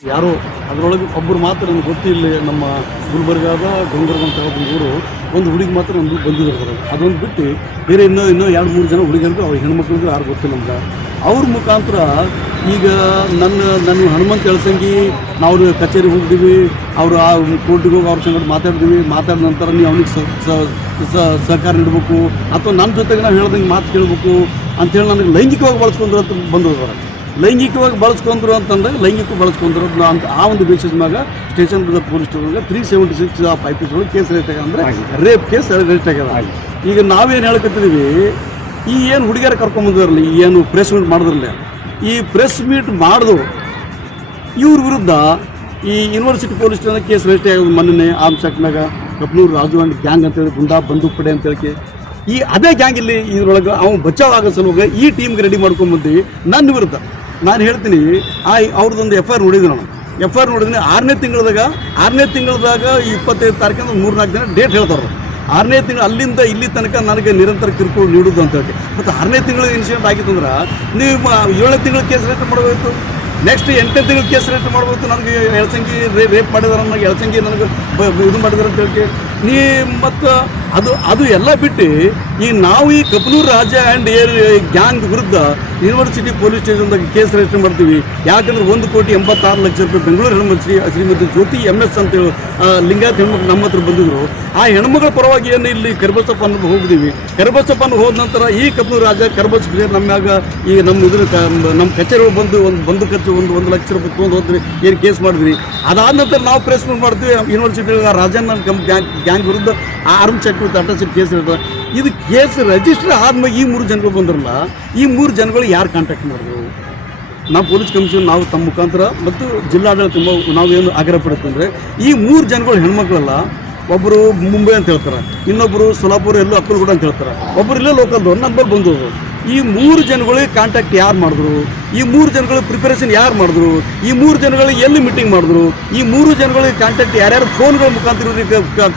ಯಾರೋ ಅದರೊಳಗೆ ಒಬ್ಬರು ಮಾತ್ರ ನನಗೆ ಗೊತ್ತಿಲ್ಲ ನಮ್ಮ ಗುಲ್ಬರ್ಗಾದ ಗುಲ್ಬರ್ಗ ಅಂತ ಒಬ್ಬರು ಊರು ಒಂದು ಹುಡುಗಿ ಮಾತ್ರ ನಮ್ಗೆ ಬಂದಿದ್ರು ಅದೊಂದು ಬಿಟ್ಟು ಬೇರೆ ಇನ್ನೂ ಇನ್ನೂ ಎರಡು ಮೂರು ಜನ ಹುಡುಗಿಯರು ಅವ್ರ ಹೆಣ್ಮಕ್ಳಿಗೂ ಯಾರು ಗೊತ್ತಿಲ್ಲ ನಮ್ಗೆ. ಅವ್ರ ಮುಖಾಂತರ ಈಗ ನನ್ನ ನನ್ನ ಹನುಮಂತ ಎಳ್ಸಂಗಿ ನಾವು ಕಚೇರಿಗೆ ಹೋಗ್ತೀವಿ ಅವರು ಆ ಕೋರ್ಟಿಗೆ ಹೋಗಿ ಅವ್ರ ಸಂಗಡ ಮಾತಾಡ್ತೀವಿ, ಮಾತಾಡಿದ ನಂತರ ನೀವು ಅವ್ನಿಗೆ ಸಹಕಾರ ನೀಡಬೇಕು ಅಥವಾ ನನ್ನ ಜೊತೆಗೆ ನಾವು ಹೇಳ್ದಂಗೆ ಮಾತು ಕೇಳಬೇಕು ಅಂಥೇಳಿ ನನಗೆ ಲೈಂಗಿಕವಾಗಿ ಬಳಸ್ಕೊಂಡ್ರೆ ಬಂದ್ರು ಲೈಂಗಿಕವಾಗಿ ಬಳಸ್ಕೊಂಡ್ರು ಅಂತಂದಾಗ ಲೈಂಗಿಕ ಬಳಸ್ಕೊಂಡ್ರು ಅಂತ- ಆ ಒಂದು ಬೇಸಿಸ್ ಮ್ಯಾಗ ಸ್ಟೇಷನ್ ಪೊಲೀಸ್ ಸ್ಟೇಷನ್ಗೆ three seventy six of I P ಒಳಗೆ ಕೇಸ್ ರೇಟ್ ಆಗ್ಯದ ಅಂದ್ರೆ ರೇಪ್ ಕೇಸ್ ರೇಟ್ ಆಗ್ಯದ ಈಗ ನಾವೇನು ಹೇಳಕತ್ತಿದೀವಿ ಈ ಏನು ಹುಡುಗಿಯರ ಕರ್ಕೊಂಬಂದಿರಲಿ ಏನು ಪ್ರೆಸ್ ಮೀಟ್ ಮಾಡಿದ್ರಲ್ಲಿ ಈ ಪ್ರೆಸ್ ಮೀಟ್ ಮಾಡಿದ್ರು ಇವ್ರ ವಿರುದ್ಧ ಈ university police station case register ಆಗೋದು ಮೊನ್ನೆ ಆಮ್ ಆಕ್ಟ್ನಾಗ ಕಪ್ನೂರು ರಾಜು ಅಂಡ್ ಗ್ಯಾಂಗ್ ಅಂತೇಳಿ ಗುಂಡಾ ಬಂದೂಕ್ ಪಡೆ ಅಂತೇಳಿ ಈ ಅದೇ ಗ್ಯಾಂಗ್ ಇಲ್ಲಿ ಇದ್ರೊಳಗೆ ಅವ್ನು ಬಚಾವ್ ಆಗೋ ಸಲುವಾಗ ಈ ಟೀಮ್ಗೆ ರೆಡಿ ಮಾಡ್ಕೊಂಬಂದು ನನ್ನ ವಿರುದ್ಧ. ನಾನು ಹೇಳ್ತೀನಿ, ಆ ಅವ್ರದ್ದೊಂದು ಎಫ್ ಐ ಆರ್ ನೋಡಿದ್ರು ನಾನು. ಎಫ್ ಐ ಆರ್ ನೋಡಿದ್ರೆ ಆರನೇ ತಿಂಗಳದಾಗ ಆರನೇ ತಿಂಗಳದಾಗ ಇಪ್ಪತ್ತೈದು ತಾರೀಕಿಂದ ಮೂರು ನಾಲ್ಕು ದಿನ ಡೇಟ್ ಹೇಳ್ತಾರೆ ಆರನೇ ತಿಂಗಳು ಅಲ್ಲಿಂದ ಇಲ್ಲಿ ತನಕ ನನಗೆ ನಿರಂತರ ಕಿರುಕುಳ ನೀಡುದು ಅಂತ ಹೇಳಿ ಮತ್ತು ಆರನೇ ತಿಂಗಳ ಇನ್ಸಿಡೆಂಟ್ ಆಗಿತ್ತು ಅಂದ್ರೆ ನೀವು ಏಳನೇ ತಿಂಗಳ ಕೇಸ್ ರೇಟ್ ಮಾಡಬೇಕು ನೆಕ್ಸ್ಟ್ ಎಂಟನೇ ತಿಂಗಳು ಕೇಸ್ ರೇಟ್ ಮಾಡ್ಬೋದು ನನಗೆ ಎಳಸಂಗಿ ರೇಪ್ ಮಾಡಿದಾರೆ, ನನಗೆ ಎಳಸಂಗಿ ನನಗೆ ಇದು ಮಾಡಿದಾರೆ ಅಂತ ಹೇಳಿ ನೀ ಮತ್ತು ಅದು ಅದು ಎಲ್ಲ ಬಿಟ್ಟು ಈ ನಾವು ಈ ಕಪನೂರು ರಾಜ್ಯ ಆ್ಯಂಡ್ ಏರ್ ಗ್ಯಾಂಗ್ ವಿರುದ್ಧ ಯೂನಿವರ್ಸಿಟಿ ಪೊಲೀಸ್ ಸ್ಟೇಷನ್ದಾಗ ಕೇಸ್ ರಿಜಿಸ್ಟರ್ ಮಾಡ್ತೀವಿ. ಯಾಕಂದ್ರೆ ಒಂದು ಕೋಟಿ ಎಂಬತ್ತಾರು ಲಕ್ಷ ರೂಪಾಯಿ ಬೆಂಗಳೂರು ಹೆಣ್ಮಕ್ಳು ಶ್ರೀಮತಿ ಜ್ಯೋತಿ ಎಂ ಎಸ್ ಅಂತೇಳಿ ಆ, ಲಿಂಗಾಯತ್ ಹೆಣ್ಮಕ್ಳು ನಮ್ಮ ಹತ್ರ ಬಂದಿದ್ರು. ಆ ಹೆಣ್ಮಗಳ ಪರವಾಗಿ ಏನು ಇಲ್ಲಿ ಕರ್ಬಸಪ್ಪ ಅನ್ನೋದು ಹೋಗಿದ್ದೀವಿ. ಕರ್ಬಸಪ್ಪನ ಹೋದ ನಂತರ ಈ ಕಪನೂರು ರಾಜ ಕರಿಬಸ್ ನಮ್ಯಾಗ ಈ ನಮ್ಮ ಇದ್ರ ನಮ್ಮ ಕಚೇರಿ ಬಂದು ಒಂದು ಬಂದು ಖರ್ಚು ಒಂದು ಒಂದು ಲಕ್ಷ ರೂಪಾಯಿ ತೊಗೊಂಡು ಹೋದ್ರಿ ಏನು ಕೇಸ್ ಮಾಡಿದ್ರಿ ಅದಾದ ನಂತರ ನಾವು ಪ್ರೆಸ್ ಮಾಡ್ತೀವಿ. ಯೂನಿವರ್ಸಿಟಿ ರಾಜನ್ ಗ್ಯಾಂಗ್ ವಿರುದ್ಧ ಆರ್ಮ್ ಚೆಕ್ ಅಟೆಸ್ಟ್ ಕೇಸ್ ಇರ್ತದೆ ಇದು ಕೇಸ್ ರಿಜಿಸ್ಟರ್ ಆದ್ಮೇಲೆ ಈ ಮೂರು ಜನಗಳು ಬಂದ್ರಲ್ಲ, ಈ ಮೂರು ಜನಗಳು ಯಾರು ಕಾಂಟ್ಯಾಕ್ಟ್ ಮಾಡಿದ್ರು? ನಾವು ಪೊಲೀಸ್ ಕಮಿಷನ್ ನಾವು ತಮ್ಮ ಮುಖಾಂತರ ಮತ್ತು ಜಿಲ್ಲಾಡಳಿತ ನಾವೇನು ಆಗ್ರಹ ಪಡುತ್ತೆ ಅಂದರೆ, ಈ ಮೂರು ಜನಗಳು ಹೆಣ್ಮಕ್ಳಲ್ಲ ಒಬ್ಬರು ಮುಂಬೈ ಅಂತ ಹೇಳ್ತಾರೆ ಇನ್ನೊಬ್ಬರು ಸೊಲಾಪುರ ಎಲ್ಲೋ ಅಕ್ಕಲ್ಗೂಡ ಅಂತ ಹೇಳ್ತಾರೆ. ಒಬ್ಬರು ಇಲ್ಲೇ ಲೋಕಲ್ದವ್ರು ನಂಬರ್ ಬಂದವರು ಈ ಮೂರು ಜನಗಳಿಗೆ ಕಾಂಟ್ಯಾಕ್ಟ್ ಯಾರು ಮಾಡಿದ್ರು? ಈ ಮೂರು ಜನಗಳ ಪ್ರಿಪರೇಷನ್ ಯಾರು ಮಾಡಿದ್ರು? ಈ ಮೂರು ಜನಗಳಿಗೆ ಎಲ್ಲಿ ಮೀಟಿಂಗ್ ಮಾಡಿದ್ರು? ಈ ಮೂರು ಜನಗಳಿಗೆ ಕಾಂಟ್ಯಾಕ್ಟ್ ಯಾರ್ಯಾರು ಫೋನ್ಗಳ ಮುಖಾಂತರ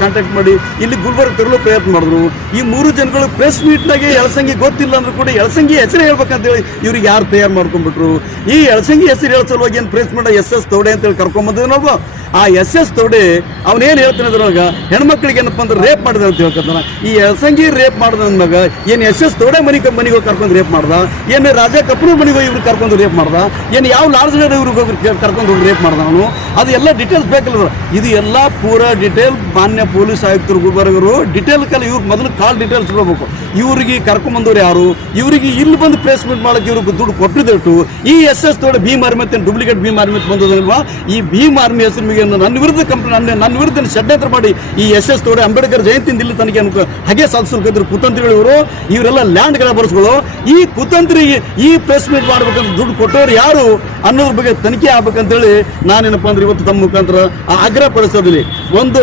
ಕಾಂಟ್ಯಾಕ್ಟ್ ಮಾಡಿ ಇಲ್ಲಿ ಗುಲ್ಬರ್ಗ ತರಲು ಪ್ರಯತ್ನ ಮಾಡಿದ್ರು. ಈ ಮೂರು ಜನಗಳು ಪ್ರೆಸ್ ಮೀಟ್ನಾಗೆ ಎಳಸಂಗಿ ಗೊತ್ತಿಲ್ಲ ಅಂದ್ರೂ ಕೂಡ ಎಳಸಂಗಿ ಹೆಸರು ಹೇಳ್ಬೇಕಂತೇಳಿ ಇವ್ರಿಗೆ ಯಾರು ತಯಾರು ಮಾಡ್ಕೊಂಡ್ಬಿಟ್ರು. ಈ ಎಳಸಂಗಿ ಹೆಸರು ಹೇಳೋ ಸಲುವಾಗಿ ಏನು ಪ್ರೆಸ್ ಮಾಡೋ ಎಸ್ ಎಸ್ ತೌಡೆ ಅಂತೇಳಿ ಕರ್ಕೊಂಬಂದಿದ್ನಲ್ವ ಆ ಎಸ್ ಎಸ್ ತೌಡೆ ಅವನೇನು ಹೇಳ್ತಾನೆ ಅದ್ರೊಳಗೆ ಹೆಣ್ಮಕ್ಳಿಗೆ ಏನಪ್ಪ ಅಂದ್ರೆ ರೇಪ್ ಮಾಡಿದೆ ಅಂತ ಹೇಳ್ಕೊತಾನ ಈ ಎಳಸಂಗಿ ರೇಪ್ ಮಾಡಿದ ಅಂದಾಗ ಏನು ಎಸ್ ಎಸ್ ತೌಡೆ ಮನೆಗೆ ಮನೆಗೆ ಕರ್ಕೊಂಡು ರೇಪ್ ಮಾಡ್ದ? ಏನು ರಾಜ ಕಪೂರ್ ಮನೆಗೆ ಇವ್ರು ಕರ್ಕೊಂಡು ರೇಪ್ ಮಾಡ್ದ. ಏನು ಯಾವ ಲಾರ್ಜ್ ಇವ್ರಿಗೆ ಕರ್ಕೊಂಡು ಹೋಗಿ ರೇಪ್ ಮಾಡ್ದ ಅವನು? ಅದು ಎಲ್ಲ ಡೀಟೇಲ್ಸ್ ಬೇಕಲ್ಲ ಇದು ಎಲ್ಲ ಪೂರ ಡೀಟೇಲ್ ಮಾನ್ಯ ಪೊಲೀಸ್ ಆಯುಕ್ತರು ಗುಲ್ಬರ್ಗರು ಡೀಟೇಲ್ ಕಲ್ಲ ಇವ್ರು ಮೊದಲು ಕಾಲ್ ಡೀಟೇಲ್ಸ್ ಕೊಡಬೇಕು ಇವ್ರಿಗೆ ಕರ್ಕೊಂಬಂದವ್ರು ಯಾರು? ಇವರಿಗೆ ಇಲ್ಲಿ ಬಂದು ಪ್ಲೇಸ್ಮೆಂಟ್ ಮಾಡಕ್ಕೆ ಇವ್ರಿಗೆ ದುಡ್ಡು ಕೊಟ್ಟಿದ್ದಟ್ಟು ಈ S S Tode Bhim army ಅಂತ ಡೂಪ್ಲಿಕೇಟ್ ಭೀಮ್ ಆರ್ಮಿ ಅಂತ ಬಂದದಲ್ವಾ? ಈ ಭೀಮ್ ಆರ್ಮಿ ಹೆಸರು ಮೇಲೆ ನನ್ನ ವಿರುದ್ಧ ಕಂಪ್ನಿ ನನ್ನ ನನ್ನ ವಿರುದ್ಧ ಮಾಡಿ ಈ ಎಸ್ ಎಸ್ ತೋಡೆ ಅಂಬೇಡ್ಕರ್ ಜಯಂತಿಯಿಂದ ಇಲ್ಲಿ ತನಗೆ ಹಾಗೆ ಸಾಧಿಸಲ್ಕಿದ್ರು ಕುತಂತ್ರಿಗಳು ಇವರು. ಇವರೆಲ್ಲ ಲ್ಯಾಂಡ್ ಗ್ರಾಬರ್ಸ್ಗಳು ಈ ಕುತಂತ್ರಿ ಈ ಪ್ರೆಸ್ ಮೀಟ್ ಮಾಡ್ಬೇಕಂತ ದುಡ್ಡು ಕೊಟ್ಟವ್ರು ಯಾರು ಅನ್ನೋದ್ರ ಬಗ್ಗೆ ತನಿಖೆ ಆಗ್ಬೇಕಂತೇಳಿ ನಾನೇನಪ್ಪ ಅಂದ್ರೆ ಇವತ್ತು ತಮ್ಮ ಮುಖಾಂತರ ಆಗ್ರಹ ಪಡಿಸೋದಿಲ್ಲ ಒಂದು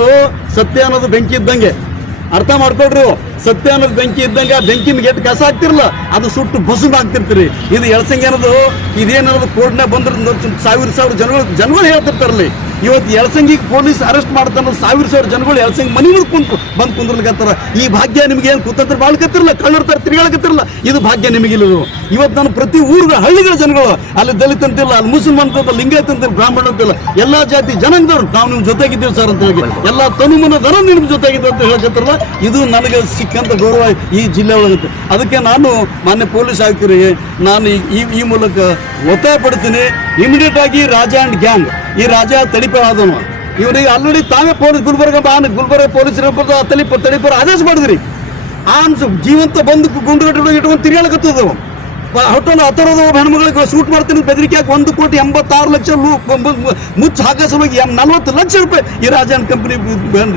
ಸತ್ಯ ಅನ್ನೋದು ಬೆಂಕಿ ಇದ್ದಂಗೆ. ಅರ್ಥ ಮಾಡ್ಕೊಡ್ರು ಸತ್ಯ ಅನ್ನೋದು ಬೆಂಕಿ ಇದ್ದಂಗೆ ಆ ಬೆಂಕಿ ಗೆದ್ದು ಕಸ ಹಾಕ್ತಿರಲ್ಲ ಅದು ಸುಟ್ಟು ಬಸುಮ್ ಆಗ್ತಿರ್ತೀರಿ. ಇದು ಎಳ್ಸಂಗಿ ಅನ್ನೋದು ಇದೇನನ್ನೋದು ಕೋರ್ಟ್ನಾಗ ಬಂದ್ರೆ ಸಾವಿರ ಸಾವಿರ ಜನಗಳು ಜನಗಳು ಹೇಳ್ತಿರ್ತಾರಲ್ಲಿ ಇವತ್ತು ಎಳಸಂಗಿ ಪೊಲೀಸ್ ಅರೆಸ್ಟ್ ಮಾಡ್ತಾನ ಸಾವಿರ ಸಾವಿರ ಜನಗಳು ಎಳ್ಸಂಗಿ ಮನೆ ಕುಂತು, ಬಂದು ಕುಂದ್ರಲಿಕತ್ತಾರ ಈ ಭಾಗ್ಯ ನಿಮ್ಗೆ ಏನು ಕುತಂತ್ರ ಬಾಳ್ಕತ್ತಿರಲ್ಲ ಕಳ್ಳರ್ತಾರೆ ತಿರುಗಾಳಕತ್ತಿರಲ್ಲ ಇದು ಭಾಗ್ಯ ನಿಮಗಿಲ್ಲ. ಇವತ್ತು ನಾನು ಪ್ರತಿ ಊರುಗಳ ಹಳ್ಳಿಗಳ ಜನಗಳು, ಅಲ್ಲಿ ದಲಿತ ಅಂತಿಲ್ಲ ಅಲ್ಲಿ ಮುಸಲ್ಮಾನ್ ಅಂತ ಲಿಂಗಾಯತ್ ಅಂತಿಲ್ಲ ಬ್ರಾಹ್ಮಣ ಅಂತಿಲ್ಲ ಎಲ್ಲಾ ಜಾತಿ ಜನಾಂಗದವ್ರು. ನಾವು ನಿಮ್ಮ ಜೊತೆಗಿದ್ದೀವಿ ಸರ್ ಅಂತ ಹೇಳಿ. ಎಲ್ಲ ತನುಮನ ದರ ನಿಮ್ಮ ಜೊತೆಗಿದ್ದ ಅಂತ ಹೇಳಕತ್ತಿರಲ್ಲ, ಇದು ನನಗೆ ಸಿಕ್ಕಂತ ಗೌರವ ಈ ಜಿಲ್ಲೆ ಒಳಗುತ್ತೆ ಅದಕ್ಕೆ ನಾನು ಮಾನ್ಯ ಪೊಲೀಸ್ ಆಯುಕ್ತರಿಗೆ ನಾನು ಈ- ಈ ಮೂಲಕ ಒತ್ತಾಯ ಪಡ್ತೀನಿ. ಇಮಿಡಿಯೇಟ್ ಆಗಿ ರಾಜ ಆ್ಯಂಡ್ ಗ್ಯಾಂಗ್ ಈ ರಾಜ ತಡಿಪಾದನು ಇವರಿಗೆ ಆಲ್ರೆಡಿ ತಾವೇ ಪೊಲೀಸ್ ಗುಲ್ಬರ್ಗ ಬಾನ್ ಗುಲ್ಬರ್ಗ ಪೊಲೀಸರ ತಲಿ ತಡಿಪರ ಆದೇಶ ಮಾಡಿದ್ರಿ. ಆನ್ಸ್ ಜೀವಂತ ಬಂದು ಗುಂಡುಗಟ್ಟು ಇಟ್ಕೊಂಡು ತಿರುಗಾಳಕತ್ತದ ಹತ್ತಿರದ ಒಬ್ಬ ಹೆಣ್ಮಗಳಿಗೆ ಸೂಟ್ ಮಾಡ್ತೀನಿ ಬೆದರಿಕೆ ಹಾಕಿ ಒಂದು ಕೋಟಿ ಎಂಬತ್ತಾರು ಲಕ್ಷ ಲೂ ಮುಚ್ಚು ಹಾಕೋ ಸಲುವಾಗಿ ನಲ್ವತ್ತು ಲಕ್ಷ ರೂಪಾಯಿ ಈ ರಾಜನ್ ಕಂಪ್ನಿ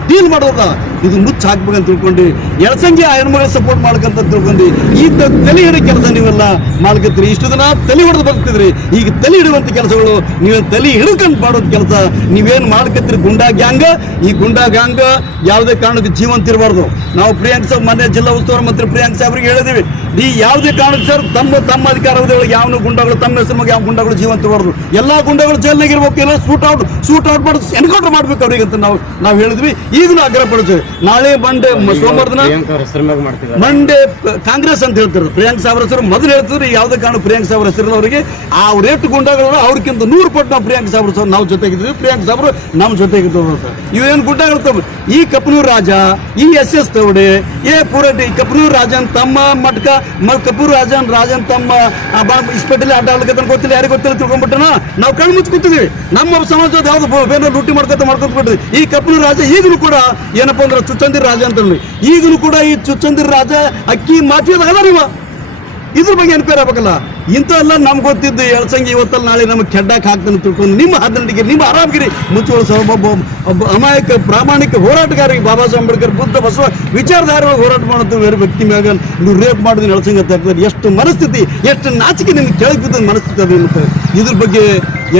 ಡೀಲ್ ಮಾಡೋದ ಇದು ಮುಚ್ಚ ಹಾಕ್ಬೇಕಂತ ತಿಳ್ಕೊಂಡು, ಎಳಸಂಗಿ ಆ ಹೆಣ್ಮಗಳ ಸಪೋರ್ಟ್ ಮಾಡ್ಕಂತ ತಿಳ್ಕೊಂಡು, ಈ ತಲೆ ಹಿಡಿಯ ಕೆಲಸ ನೀವೆಲ್ಲ ಮಾಡ್ಕತ್ತೀರಿ. ಇಷ್ಟು ದಿನ ತಲೆ ಹೊಡೆದು ಬರ್ತಿದ್ರಿ. ಈಗ ತಲೆ ಹಿಡುವಂತ ಕೆಲಸಗಳು ನೀವು ತಲೆ ಹಿಡ್ಕೊಂಡು ಮಾಡೋದ್ ಕೆಲಸ ನೀವೇನು ಮಾಡ್ಕತ್ತೀರಿ? ಗುಂಡಾ ಗ್ಯಾಂಗ್ ಈ ಗುಂಡಾ ಗ್ಯಾಂಗ್ ಯಾವುದೇ ಕಾರಣಕ್ಕೆ ಜೀವಂತ ಇರಬಾರ್ದು. ನಾವು ಪ್ರಿಯಾಂಕ್ ಸಾಬ್ ಮೊನ್ನೆ ಜಿಲ್ಲಾ ಉಸ್ತುವಾರಿ ಮಂತ್ರಿ ಪ್ರಿಯಾಂಕ್ ಸಾಬ್ರಿಗೆ ಹೇಳಿದೀವಿ. ಈ ಯಾವುದೇ ಕಾರಣಕ್ಕೆ ಸರ್, ತಮ್ಮ ತಮ್ಮ ಅಧಿಕಾರದಲ್ಲಿ ಯಾವ ಗುಂಡಗಳು ತಮ್ಮ ಹೆಸರು ಯಾವ ಗುಂಡಗಳು ಜೀವಂತ ಇರಬಾರ್ದು ಎಲ್ಲ ಗುಂಡಗಳು ಜೈಲ್ನಾಗ ಇರ್ಬೇಕು ಎಲ್ಲ ಸೂಟ್ ಔಟ್ ಸೂಟ್ ಔಟ್ ಮಾಡಿ ಎನ್ಕೌಂಟರ್ ಮಾಡ್ಬೇಕು ಅವ್ರಿಗೆ ಅಂತ ನಾವು ನಾವು ಹೇಳಿದ್ವಿ. ಈಗಲೂ ಆಗ್ರಹ ಪಡಿಸ್ತೇವೆ. ನಾಳೆ ಮಂಡೆ ಸೋಮವಾರ ದಿನ ಮಂಡೆ ಕಾಂಗ್ರೆಸ್ ಅಂತ ಹೇಳ್ತಾರೆ ಪ್ರಿಯಾಂಕ್ ಸಾವಿರ ಹೆಸರು. ಮೊದಲು ಹೇಳ್ತಿದ್ರು ಯಾವುದೇ ಕಾರಣ ಪ್ರಿಯಾಂಕ್ ಸಾಹ್ ಹೆಸರು ಅವರಿಗೆ ಆ ರೇಟ್ ಗುಂಡಗಳನ್ನ ಅವ್ರಿಗಿಂತ ನೂರು ಪಟ್ಟು ನಾವು ಪ್ರಿಯಾಂಕ್ ಸಾವಿರ ಸರ್ ನಾವು ಜೊತೆಗಿದ್ವಿ ಪ್ರಿಯಾಂಕ್ ಸಾವಿರ ನಮ್ಮ ಜೊತೆಗಿದ್ದವರು ಇವೇನು ಗುಡ್ಡಗಳು ತಮ್ಮ ಈ ಕಪ್ನೂರು ರಾಜ ಈ ಎಸ್ ಎಸ್ ತವಡೆ ಏ ಪೂರಟಿ ಕಪ್ನೂರು ರಾಜನ್ ತಮ್ಮ ಮಟ್ಕ ಕಪೂರ್ ರಾಜನ್ ರಾಜನ್ ತಮ್ಮ ಬಾ ಇಸ್ಪೆಟಲ್ಲಿ ಆಟ ಆಡ್ಲಿಕ್ಕೆ ಗೊತ್ತಿಲ್ಲ ಯಾರಿಗೆ ಗೊತ್ತಿಲ್ಲ ತಿಳ್ಕೊಂಡ್ಬಿಟ್ಟನ ನಾವು ಕಣ್ಣು ಮುಚ್ಚಿ ನಮ್ಮ ಸಮಾಜದ ಯಾವ್ದು ಬೇರೆ ಲೂಟಿ ಮಾಡ್ಕೊತ ಬಿಟ್ಟಿದ್ವಿ. ಈ ಕಪ್ಪನ ರಾಜ ಈಗಲೂ ಕೂಡ ಏನಪ್ಪ ಅಂದ್ರೆ ಚುಚ್ಚಂದಿರ್ ರಾಜ ಅಂತ ಈಗಲೂ ಕೂಡ ಈ ಚುಚ್ಚಂದಿರ್ ರಾಜ ಅಕ್ಕಿ ಮಾಫಿಯಾದ ಅದ ನೀವ ಇದ್ರ ಬಗ್ಗೆ ಎನ್ಕ್ವೈರಿ ಆಗ್ಬೇಕಲ್ಲ? ಇಂಥವೆಲ್ಲ ನಮ್ಗೆ ಗೊತ್ತಿದ್ದು ಎಳ್ಸಂಗಿ ಇವತ್ತಲ್ಲಿ ನಾಳೆ ನಮಗೆ ಕೆಡ್ಡಕ್ಕೆ ಹಾಕ್ತಾನೆ ತಿಳ್ಕೊಂಡು ನಿಮ್ಮ ಹದಿನೆಂಟಿಗೆ ನಿಮ್ಮ ಆರಾಮಗಿರಿ. ಮುಚ್ಚುವ ಒಬ್ಬ ಅಮಾಯಕ ಪ್ರಾಮಾಣಿಕ ಹೋರಾಟಗಾರರಿಗೆ ಬಾಬಾ ಸಾಹೇಬ್ ಅಂಬೇಡ್ಕರ್ ಬುದ್ಧ ಬಸವ ವಿಚಾರಧಾರವಾಗಿ ಹೋರಾಟ ಮಾಡೋದು ಬೇರೆ ವ್ಯಕ್ತಿ ಮ್ಯಾಗ ನೀವು ರೇಪ್ ಮಾಡಿದ್ರೆ ಎಳ್ಸಂಗಿ ಅಂತ ಎಷ್ಟು ಮನಸ್ಥಿತಿ, ಎಷ್ಟು ನಾಚಿಕೆ ನಿಮ್ಗೆ ಕೆಳಗೆ ಬಿದ್ದ ಮನಸ್ಥಿತಿ ಅದು ಇದ್ರ ಬಗ್ಗೆ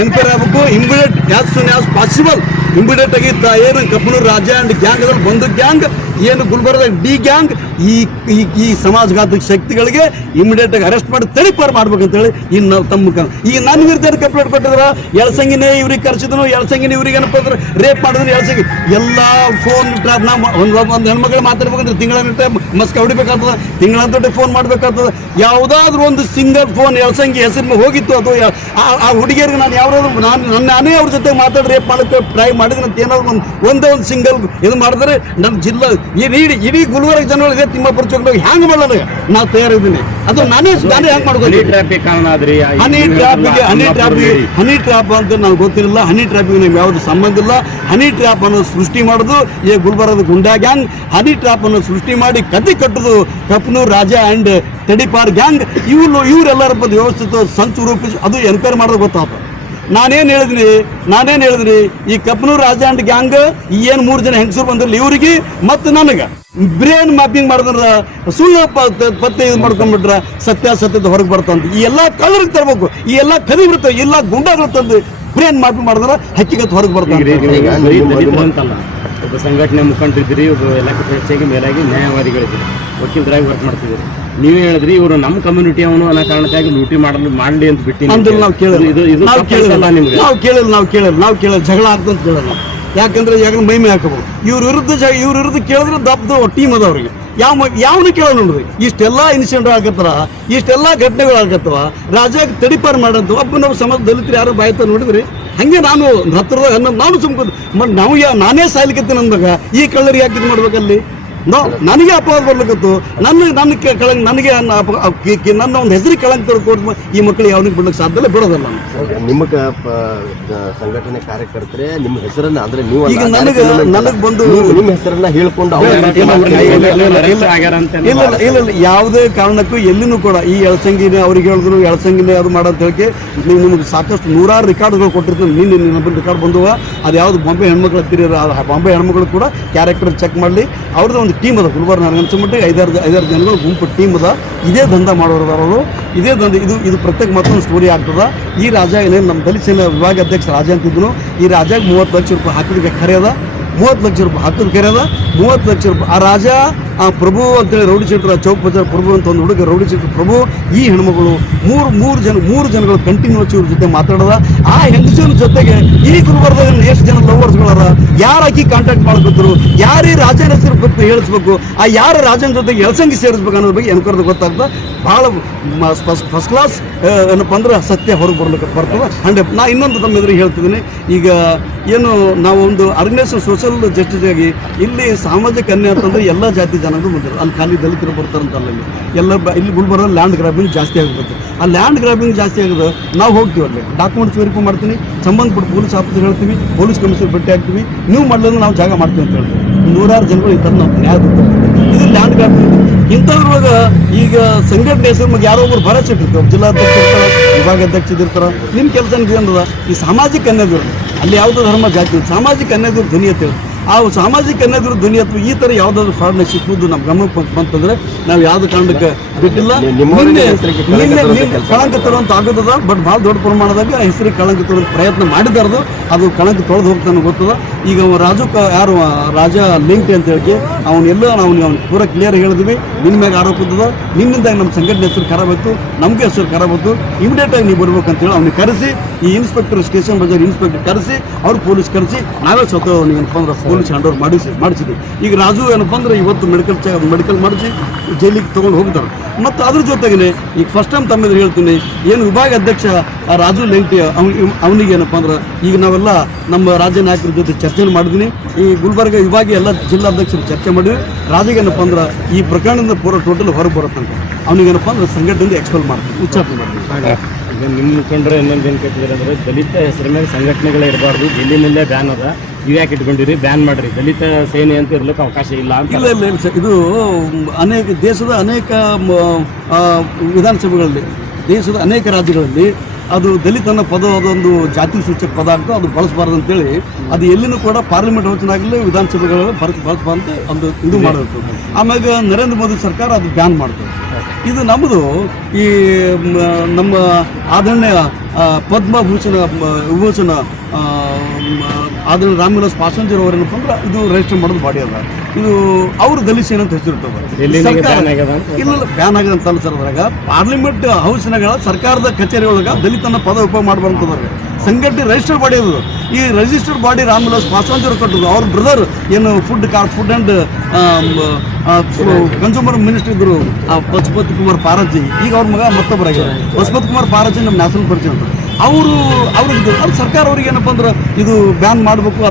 ಎನ್ಕ್ವೈರಿ ಆಗಬೇಕು? Immediate as soon as possible immediate ಆಗಿ ಏನು ಕಪ್ಪನೂರು ರಾಜ್ಯ ಅಂಡ್ ಗ್ಯಾಂಗ್ ಅದ್ರಲ್ಲಿ ಒಂದು ಗ್ಯಾಂಗ್ ಏನು ಗುಲ್ಬರ್ಗ ಡಿ ಗ್ಯಾಂಗ್ ಈ ಈ ಈ ಸಮಾಜಘಾತಕ ಶಕ್ತಿಗಳಿಗೆ ಇಮಿಡಿಯೇಟಾಗಿ ಅರೆಸ್ಟ್ ಮಾಡಿ ತಡಿಪಾರು ಮಾಡ್ಬೇಕಂತೇಳಿ ಇನ್ನು ನಾವು ತಮ್ಮ ಈಗ ನನ್ನ ವಿರುದ್ಧ ಕಂಪ್ಲೇಂಟ್ ಕೊಟ್ಟಿದ್ರ? ಎಳಸಂಗಿನೇ ಇವ್ರಿಗೆ ಕರ್ಸಿದ್ರು ಎಳಸಂಗಿನ ಇವ್ರಿಗೆ ಏನಪ್ಪ ಅಂದ್ರೆ ರೇಪ್ ಮಾಡಿದ್ರು ಎಳಸಂಗಿ ಎಲ್ಲ ಫೋನ್ ಟ್ರಾಪ್ ನಾ ಒಂದು ಒಂದು ಹೆಣ್ಮಕ್ಳು ಮಾತಾಡ್ಬೇಕಂದ್ರೆ ತಿಂಗಳ ಮಸ್ಕ ಹೊಡಿಬೇಕಾಗ್ತದೆ, ತಿಂಗಳ ಫೋನ್ ಮಾಡ್ಬೇಕಾಗ್ತದ. ಯಾವುದಾದ್ರೂ ಒಂದು ಸಿಂಗಲ್ ಫೋನ್ ಎಳಸಂಗಿ ಹೆಸರಿನ ಹೋಗಿತ್ತು ಅದು ಆ- ಹುಡುಗಿಯರಿಗೆ ನಾನು ಯಾವ್ದಾದ್ರು ನಾನು, ನನ್ನ ನಾನೇ ಅವ್ರ ಜೊತೆ ಮಾತಾಡಿ ರೇಪ್ ಮಾಡೋಕ್ಕೆ ಟ್ರೈ ಮಾಡಿದ್ರೆ ಏನಾದ್ರು ಒಂದು, ಒಂದೇ ಒಂದು ಸಿಂಗಲ್ ಇದು ಮಾಡಿದ್ರೆ ನಮ್ಮ ಜಿಲ್ಲಾ, ಇಡೀ ಇಡೀ ಗುಲ್ಬರ್ಗ ಜನಗಳು ಇದೇ ತಿಮ್ಮಾಪುರ ಚೌಕದಾಗ ಹ್ಯಾಂಗ್ ಮಾಡೋದು ನಾವು ತಯಾರಿದ್ದೀನಿ ಅದು ನಾನೇ ನಾನೇ ಹ್ಯಾಂಗ್ ಹನಿ ಮಾಡ್ಕೊಂಡು ಟ್ರಾಫಿಕ್ ಕಾರಣ ಆದ್ರಿ ಹನಿ ಟ್ರಾಫಿಕ್ ಹನಿ ಟ್ರ್ಯಾಪಿಗೆ ಹನಿ ಟ್ರಾಪ್ ಅಂತ ನಾವು ಗೊತ್ತಿರಲಿಲ್ಲ ಹನಿ ಟ್ರ್ಯಾಪಿಗೆ ನಮ್ಗೆ ಯಾವುದು ಸಂಬಂಧ ಇಲ್ಲ. ಹನಿ ಟ್ರ್ಯಾಪ್ ಅನ್ನು ಸೃಷ್ಟಿ ಮಾಡೋದು ಈ ಗುಲ್ಬರ್ಗದ ಗುಂಡಾ ಗ್ಯಾಂಗ್ ಹನಿ ಟ್ರ್ಯಾಪ್ ಅನ್ನು ಸೃಷ್ಟಿ ಮಾಡಿ ಕತ್ತಿ ಕಟ್ಟುದು ಕಪ್ನೂರ್ ರಾಜ ಆ್ಯಂಡ್ ತಡಿಪಾರ್ ಗ್ಯಾಂಗ್ ಇವ್ರು ಇವರೆಲ್ಲರ ಬಂದು ವ್ಯವಸ್ಥಿತ ಸಂಚು ರೂಪಿಸಿ ಅದು ಎನ್ಕ್ವೈರಿ ಮಾಡೋದು ಗೊತ್ತಾಗ್ತದೆ ನಾನೇನು ಹೇಳಿದ್ನಿ? ನಾನೇನು ಹೇಳಿದ್ರಿ ಈ ಕಪ್ನೂರ್ ರಾಜ ಅಂಡ್ ಗ್ಯಾಂಗ್ ಈ ಏನು ಮೂರು ಜನ ಹೆಂಗಸರು ಬಂದಿರಲಿ ಇವರಿಗೆ ಮತ್ತು ನನಗೆ. ಬ್ರೇನ್ ಮ್ಯಾಪಿಂಗ್ ಮಾಡಿದ್ರ ಸುಳ್ಳು ಪತ್ತೆ ಇದು ಮಾಡ್ಕೊಂಡ್ಬಿಟ್ರ ಸತ್ಯಾಸತ್ಯದ ಹೊರಗೆ ಬರ್ತಂತ. ಈ ಎಲ್ಲ ಕಲರಿಗೆ ತರಬೇಕು. ಈ ಎಲ್ಲ ಕದಿ ಬಿಡ್ತಾವೆ ಎಲ್ಲ ಗುಂಡಾಗಳು ತಂದು ಬ್ರೇನ್ ಮ್ಯಾಪಿಂಗ್ ಮಾಡಿದ್ರ ಹಕ್ಕಿಗತ್ತು ಹೊರಗೆ ಬರ್ತಾರೆ ಒಬ್ಬ ಸಂಘಟನೆ ಮುಖಂಡರಿದ್ದೀರಿ ಒಬ್ಬ ಎಲ್ಲಕ್ಕಿಂತ ಹೆಚ್ಚಾಗಿ ಮೇಲಾಗಿ ನ್ಯಾಯವಾದಿಗಳಿದ್ದೀರಿ ವಕೀಲರಾಗಿ ವರ್ಕ್ ಮಾಡ್ತಿದ್ದೀರಿ. ನೀವೇ ಹೇಳಿದ್ರಿ ಇವರು ನಮ್ಮ ಕಮ್ಯುನಿಟಿ ಅವನು ಅನ್ನೋ ಕಾರಣಕ್ಕಾಗಿ ಲೂಟಿ ಮಾಡಲು ಮಾಡಲಿ ಅಂತ ಬಿಟ್ಟು ನಾವು ಕೇಳಿಲ್ಲ. ನಾವು ಕೇಳಿಲ್ಲ. ನಾವು ಕೇಳಿಲ್ಲ ನಾವು ಕೇಳಿಲ್ಲ. ನಾವು ಕೇಳಿಲ್ಲ. ಜಗಳ ಆಗ್ತಂತ ಕೇಳಲ್ಲ. ಯಾಕಂದ್ರೆ ಯಾಕಂದ್ರೆ ಮೈಮೆ ಹಾಕಬಹುದು ಇವ್ರ ವಿರುದ್ಧ ಇವ್ರ ವಿರುದ್ಧ ಕೇಳಿದ್ರೆ ದಪ್ಪದ ಟೀಮ್ ಅದ ಅವ್ರಿಗೆ. ಯಾವ ಯಾವನು ಕೇಳ ನೋಡ್ರಿ. ಇಷ್ಟೆಲ್ಲ ಇನ್ಸಿಡೆಂಟ್ ಆಗತ್ತಾರ ಇಷ್ಟೆಲ್ಲ ಘಟನೆಗಳು ಆಗತ್ತವ ರಾಜ ತಡಿಪಾರ್ ಮಾಡಂತ ಒಬ್ಬ ನಾವು ಸಮಾಜ ದಲಿತರು ಯಾರು ಬಾಯ್ತ ನೋಡಿದ್ರಿ, ಹಂಗೆ ನಾನು ಹತ್ರದಾಗ ನಾನು ಸುಮ್ಕ ನಾವು ಯಾ ನಾನೇ ಸಾಯ್ಲಿಕ್ಕೆ ಅಂದಾಗ ಈ ಕಳ್ಳರಿಗೆ ಯಾಕೆ ಇದು ಮಾಡ್ಬೇಕಲ್ಲಿ? ನೋ ನನಗೆ ಅಪವಾದ ಬರ್ಲಿಕ್ಕತ್ತು ನನ್ನ ನನ್ನ ಕಳಂಕ ನನಗೆ ನನ್ನ ಒಂದು ಹೆಸರು ಕಳಂಕ ತರ್ಕೊಟ್ಟು ಈ ಮಕ್ಕಳು ಯಾವನಿಗೆ ಬಿಡ್ಲಿಕ್ಕೆ ಸಾಧ್ಯ ಇಲ್ಲ ಬಿಡೋದಲ್ಲ ನಾನು ನಿಮ್ಮ ಸಂಘಟನೆ ಕಾರ್ಯಕರ್ತರೆ ನಿಮ್ಮ ಹೆಸರನ್ನ ಅಂದ್ರೆ ನೀವು ಈಗ ನನಗೆ ನನಗೆ ಬಂದು ನಿಮ್ಮ ಹೆಸರನ್ನ ಹೇಳ್ಕೊಂಡು ಅವ್ರ ಇಲ್ಲ, ಇಲ್ಲ, ಅಂತ ಯಾವುದೇ ಕಾರಣಕ್ಕೂ ಎಲ್ಲಿನೂ ಕೂಡ ಈ ಎಳಸಂಗಿನೇ ಅವ್ರಿಗೆ ಹೇಳಿದ್ರು ಎಳಸಂಗಿನೇ ಅದು ಮಾಡೋಂತ ಹೇಳಿ ನೀವು ನಿಮ್ಗೆ ಸಾಕಷ್ಟು ನೂರಾರು ರೆಕಾರ್ಡ್ಗಳು ಕೊಟ್ಟಿರ್ತೀನಿ ನಿನ್ನೆ ನಿನ್ನ ರೆಕಾರ್ಡ್ ಬಂದವ ಅದು ಯಾವುದು ಬಾಂಬೆ ಹೆಣ್ಮಕ್ಳು ಹತ್ತಿರ ಬಾಂಬೆ ಹೆಣ್ಮಕ್ಳು ಕೂಡ ಕ್ಯಾರೆಕ್ಟರ್ ಚೆಕ್ ಮಾಡಲಿ ಅವ್ರದ್ದು ಒಂದು ಟೀಮ್ ಅದ. ಗುಲ್ಬರ್ಗ ನನಗೆ ಅನ್ಸಮಟ್ಟಿಗೆ ಐದಾರು ಐದಾರು ಜನಗಳು ಗುಂಪು ಟೀಮ್ ಅದ. ಇದೇ ದಂಧ ಮಾಡೋರು ಇದೇ ದಂಧ ಇದು ಇದು ಪ್ರತ್ಯೇಕ ಮತ್ತೊಂದು ಸ್ಟೋರಿ ಆಗ್ತದ. ಈ ರಾಜ ಏನೇನು ನಮ್ಮ ದಲಿತ ವಿಭಾಗ ಅಧ್ಯಕ್ಷ ರಾಜ ಅಂತಿದ್ನು. ಈ ರಾಜಾಗ ಮೂವತ್ತು ಲಕ್ಷ ರೂಪಾಯಿ ಹಾಕಿದ್ರೆ ಖರೆ ಅದ. ಮೂವತ್ತು ಲಕ್ಷ ರೂಪಾಯಿ, ಹತ್ತು ಕೆರೆ ಅದ ಮೂವತ್ತು ಲಕ್ಷ ರೂಪಾಯಿ. ಆ ರಾಜ, ಆ ಪ್ರಭು ಅಂತೇಳಿ ರೌಡಿ ಚಿತ್ರ ಚೌಕ್ ಬಜಾರ್ ಪ್ರಭು ಅಂತ ಒಂದು ಹುಡುಗ, ರೌಡಿ ಚಿತ್ರ ಪ್ರಭು, ಈ ಹೆಣ್ಮಗಳು ಮೂರು ಮೂರು ಜನ, ಮೂರು ಜನಗಳು ಕಂಟಿನ್ಯೂಸ್ ಇವ್ರ ಜೊತೆ ಮಾತಾಡೋದ ಆ ಹೆಂಗಸಿನ ಜೊತೆಗೆ ಈ ಗುಲ್ಬರ್ದಾಗ ಎಷ್ಟು ಜನ ಲವರ್ಸ್ಗಳಾರ ಯಾರು ಆಕಿ ಕಾಂಟ್ಯಾಕ್ಟ್ ಮಾಡ್ಕೊತಿರು? ಯಾರೇ ರಾಜನ ಹೆಸರು ಹೇಳಿಸ್ಬೇಕು? ಆ ಯಾರು ರಾಜನ ಜೊತೆಗೆ ಎಳ್ಸಂಗಿ ಸೇರಿಸ್ಬೇಕು ಅನ್ನೋದ್ರ ಬಗ್ಗೆ ಎನ್ಕರ್ದು ಗೊತ್ತಾಗ್ತದೆ. ಭಾಳ ಫಸ್ಟ್ ಕ್ಲಾಸ್ ಏನಪ್ಪ ಅಂದ್ರೆ ಸತ್ಯ ಹೊರಗೆ ಬರ್ಲಿಕ್ಕೆ ಬರ್ತದೆ. ಹಂಡ್ರೆಡ್ ನಾ ಇನ್ನೊಂದು ತಮ್ಮ ಎದುರು ಹೇಳ್ತಿದ್ದೀನಿ. ಈಗ ಏನು ನಾವು ಒಂದು ಆರ್ಗನೈಸೇಷನ್ ಸೋಷಲ್ ಜಸ್ಟಿಸ್ ಆಗಿ ಇಲ್ಲಿ ಸಾಮಾಜಿಕ ಅನ್ಯಾಯ ಅಂತಂದ್ರೆ ಎಲ್ಲ ಜಾತಿ ಜನರು ಬಂದಿರೋ ಅಲ್ಲಿ ಖಾಲಿ ದಲಿತರು ಬರ್ತಾರಂತಲ್ಲ ಇಲ್ಲಿ. ಎಲ್ಲ ಬ- ಇಲ್ಲಿ ಗುಲ್ಬರ್ಗ ಲ್ಯಾಂಡ್ ಗ್ರಾಬಿಂಗ್ ಜಾಸ್ತಿ ಆಗಿರುತ್ತೆ ಆ ಲ್ಯಾಂಡ್ ಗ್ರಾಬಿಂಗ್ ಜಾಸ್ತಿ ಆಗಿದೆ ನಾವು ಹೋಗ್ತೀವಿ ಅಲ್ಲಿ. ಡಾಕ್ಯುಮೆಂಟ್ಸ್ ವೆರಿಫೈ ಮಾಡ್ತೀನಿ. ಸಂಬಂಧಪಟ್ಟು ಪೊಲೀಸ್ ಆಫೀಸರ್ ಹೇಳ್ತೀವಿ. ಪೊಲೀಸ್ ಕಮಿಷನರ್ ಭೇಟಿ ಆಗ್ತೀವಿ. ನೀವು ಮಾಡಲಿಲ್ಲ ನಾವು ಜಾಗ ಮಾಡ್ತೀವಿ ಅಂತ ಹೇಳ್ತೀವಿ. ನೂರಾರು ಜನಗಳು ಈ ಥರ ನಾವು ನ್ಯಾಯ ಇದು ಲ್ಯಾಂಡ್ ಗ್ರಾಬಿಂಗ್ ಇಂಥದ್ರೊಳಗೆ ಈಗ ಸಂಘಟನೆ ಹೆಸರು ಮಗ ಯಾರೋ ಒಬ್ರು ಭರವಸೆ ಇಟ್ಟಿರ್ತಾರೆ ಜಿಲ್ಲಾಧ್ಯಕ್ಷ ಇರ್ತಾರೆ ವಿಭಾಗ ಅಧ್ಯಕ್ಷ ಇರ್ತಾರೆ ನಿಮ್ಮ ಕೆಲಸ ಏನದ ಈ ಸಾಮಾಜಿಕ ಅನ್ಯದ್ರು ಅಲ್ಲಿ ಯಾವುದೋ ಧರ್ಮ ಜಾತಿ ಸಾಮಾಜಿಕ ಅನ್ಯಾಯದ ಧ್ವನಿ ಅಂತ ಹೇಳಿ ಆ ಸಾಮಾಜಿಕ ಅನ್ಯಾಯದ ಧ್ವನಿ ಅಥವಾ ಈ ಥರ ಯಾವುದಾದ್ರು ಫ್ರಾಡ್ನ ಸಿಕ್ಕುವುದು ನಮ್ಮ ಗಮನಕ್ಕೆ ಬಂತ್- ಬಂತಂದ್ರೆ ನಾವು ಯಾವ್ದು ಕಾರಣಕ್ಕೆ ಬಿಟ್ಟಿಲ್ಲ. ಕಳಂಕ ತರುವಂತ ಆಗೋದದ ಬಟ್ ಭಾಳ ದೊಡ್ಡ ಪ್ರಮಾಣದಾಗ ಹೆಸರಿಗೆ ಕಳಂಕ ತರೋ ಪ್ರಯತ್ನ ಮಾಡಿದಾರದು. ಅದು ಕಳಂಕ ತೊಳೆದು ಹೋಗ್ತಾನೆ ಗೊತ್ತದ. ಈಗ ರಾಜು ಯಾರು ರಾಜ ಲಿಂಕ್ ಅಂತ ಹೇಳಿ ಅವನ್ನೆಲ್ಲ ನಾವು ಅವ್ನು ಪೂರ ಕ್ಲಿಯರ್ ಹೇಳಿದ್ವಿ. ನಿನ್ನ ಮ್ಯಾಗ ಆರೋಪ ಇದ್ದದ ನಿನ್ನಿಂದ ನಮ್ಮ ಸಂಘಟನೆ ಹೆಸರು ಖರಾಬ್ ಆಯಿತು, ನಮಗೆ ಹೆಸರು ಖರಾಬ್ ಆಯಿತು. ಇಮಿಡಿಯೇಟ್ ಆಗಿ ನೀವು ಬರ್ಬೇಕಂತೇಳಿ ಅವ್ನಿಗೆ ಕರೆಸಿ, ಈ ಇನ್ಸ್ಪೆಕ್ಟರ್ ಸ್ಟೇಷನ್ ಬಜಾರ್ ಇನ್ಸ್ಪೆಕ್ಟರ್ ಕರೆಸಿ, ಅವ್ರು ಪೊಲೀಸ್ ಕರೆಸಿ, ನಾವೇ ಸ್ವತಃ ಅವ್ನಿಗೆ ಏನಪ್ಪ ಅಂದ್ರೆ ಪೊಲೀಸ್ ಹ್ಯಾಂಡ್ ಓವರ್ ಮಾಡಿಸಿ ಮಾಡಿಸಿದ್ವಿ. ಈಗ ರಾಜು ಏನಪ್ಪ ಅಂದ್ರೆ ಇವತ್ತು ಮೆಡಿಕಲ್ ಚೆಕ್ ಮೆಡಿಕಲ್ ಮಾಡಿಸಿ ಜೈಲಿಗೆ ತೊಗೊಂಡು ಹೋಗ್ತಾರೆ ಮತ್ತು ಅದ್ರ ಜೊತೆಗೇ ಈಗ ಫಸ್ಟ್ ಟೈಮ್ ತಮ್ಮೆದುರು ಹೇಳ್ತೀನಿ, ಏನು ವಿಭಾಗ ಅಧ್ಯಕ್ಷ ರಾಜು ಲೆಂಟಿ ಅವ್ನಿಗೆ ಅವನಿಗೆ ಏನಪ್ಪ ಅಂದ್ರೆ ಈಗ ನಾವೆಲ್ಲ ನಮ್ಮ ರಾಜ್ಯ ನಾಯಕರ ಜೊತೆ ಚರ್ಚೆ ಮಾಡಿದ್ದೀನಿ ಈ ಗುಲ್ಬರ್ಗ ವಿಭಾಗ ಎಲ್ಲ ಜಿಲ್ಲಾಧ್ಯಕ್ಷರು ಚರ್ಚೆ ಮಾಡಿದ್ವಿ ರಾಜಗೇನಪ್ಪ ಅಂದ್ರೆ ಈ ಪ್ರಕರಣದಿಂದ ಪೂರ ಟೋಟಲ್ ಹೊರಗೆ ಬರುತ್ತಂತೆ ಅವನಿಗೇನಪ್ಪ ಅಂದ್ರೆ ಸಂಘಟನೆಯಿಂದ ಎಕ್ಸ್ಪೆಲ್ ಮಾಡ್ತೀವಿ ಉಚ್ಚಾಪನೆ ಮಾಡ್ತೀವಿ ಈಗ ನಿಮ್ಮ ಮುಖಂಡರು ಇನ್ನೊಂದು ಏನು ಕೇಳ್ತಿದ್ದಾರೆ ಅಂದರೆ ದಲಿತ ಹೆಸರ ಮೇಲೆ ಸಂಘಟನೆಗಳೇ ಇರಬಾರ್ದು. ಜಿಲ್ಲೆನಲ್ಲೇ ಬ್ಯಾನ್ ಅದ. ನೀವು ಯಾಕೆ ಇಟ್ಕೊಂಡಿರಿ? ಬ್ಯಾನ್ ಮಾಡ್ರಿ. ದಲಿತ ಸೇನೆ ಅಂತ ಇರ್ಲಿಕ್ಕೆ ಅವಕಾಶ ಇಲ್ಲ ಅಂತ. ಇಲ್ಲ ಇಲ್ಲ ಇಲ್ಲ ಸರ್. ಇದು ಅನೇಕ ದೇಶದ ಅನೇಕ ವಿಧಾನಸಭೆಗಳಲ್ಲಿ ದೇಶದ ಅನೇಕ ರಾಜ್ಯಗಳಲ್ಲಿ ಅದು ದಲಿತನ ಪದ ಅದೊಂದು ಜಾತಿ ಸೂಚಕ ಪದ ಆಗ್ತದೆ ಅದು ಬಳಸಬಾರ್ದು ಅಂತೇಳಿ ಅದು ಎಲ್ಲಿನೂ ಕೂಡ ಪಾರ್ಲಿಮೆಂಟ್ ವಚನ ಆಗಲಿ ವಿಧಾನಸಭೆಗಳಲ್ಲಿ ಬಳಸ ಬಳಸಬಾರ್ದು ಒಂದು ಇದು ಮಾಡಬೇಕು. ಆಮ್ಯಾಗ ನರೇಂದ್ರ ಮೋದಿ ಸರ್ಕಾರ ಅದು ಬ್ಯಾನ್ ಮಾಡ್ತದೆ. ಇದು ನಮ್ಮದು ಈ ನಮ್ಮ ಆದರಣೀಯ ಪದ್ಮಭೂಷಣ ವಿಭೂಷಣ ಆದರಣ ರಾಮ್ ವಿಲಾಸ್ ರಾಮವಿಲಾಸ್ ಪಾಸಂಜರ್ ಅವರೇನಪ್ಪ ಅಂದ್ರೆ ಇದು ರಿಜಿಸ್ಟರ್ ಮಾಡೋದು ಬಾಡಿ ಅದ. ಇದು ಅವರು ಗಲೀಸ್ ಏನಂತ ಹೆಸರು ಎಲ್ಲಿನಾಗ ಬ್ಯಾನ್ ಆಗ್ಯದ ಅಂತ? ಇಲ್ಲ ಬ್ಯಾನ್ ಆಗಿದೆ ಅಂತ ಸರ್ ಅದ್ರಾಗ. ಪಾರ್ಲಿಮೆಂಟ್ ಹೌಸ್ನಾಗ ಸರ್ಕಾರದ ಕಚೇರಿ ಒಳಗೆ ದಲಿತನ ಪದ ಉಪಯೋಗ ಮಾಡಬಾರ್ದು ಸಂಘಟನೆ ರಿಜಿಸ್ಟರ್ ಬಾಡಿ ಅದು. ಈ ರಿಜಿಸ್ಟರ್ಡ್ ಬಾಡಿ ರಾಮವಿಲಾಸ್ ಪಾಸ್ವಾನ್ ಅವರು ಕಟ್ಟೋದು ಅವ್ರ ಬ್ರದರ್ ಏನು ಫುಡ್ ಕಾರ್ ಫುಡ್ ಆ್ಯಂಡ್ ಕನ್ಸ್ಯೂಮರ್ ಮಿನಿಸ್ಟರ್ ಇದ್ರು ಪಶುಪತಿ ಕುಮಾರ್ ಪಾರಾಜಿ. ಈಗ ಅವ್ರ ಮಗ ಮತ್ತೊಬ್ಬರಾಗ್ಯಾರ ಬಸ್ಪತ್ ಕುಮಾರ್ ಪಾರಾಜಿ ನಮ್ಮ ನ್ಯಾಷನಲ್ ಪರಿಚಯ ಅಂತ ಅವರು ಅವ್ರಿಗೆ ಅದು ಸರ್ಕಾರ ಅವ್ರಿಗೆ ಏನಪ್ಪ ಅಂದ್ರೆ ಇದು ಬ್ಯಾನ್ ಮಾಡಬೇಕು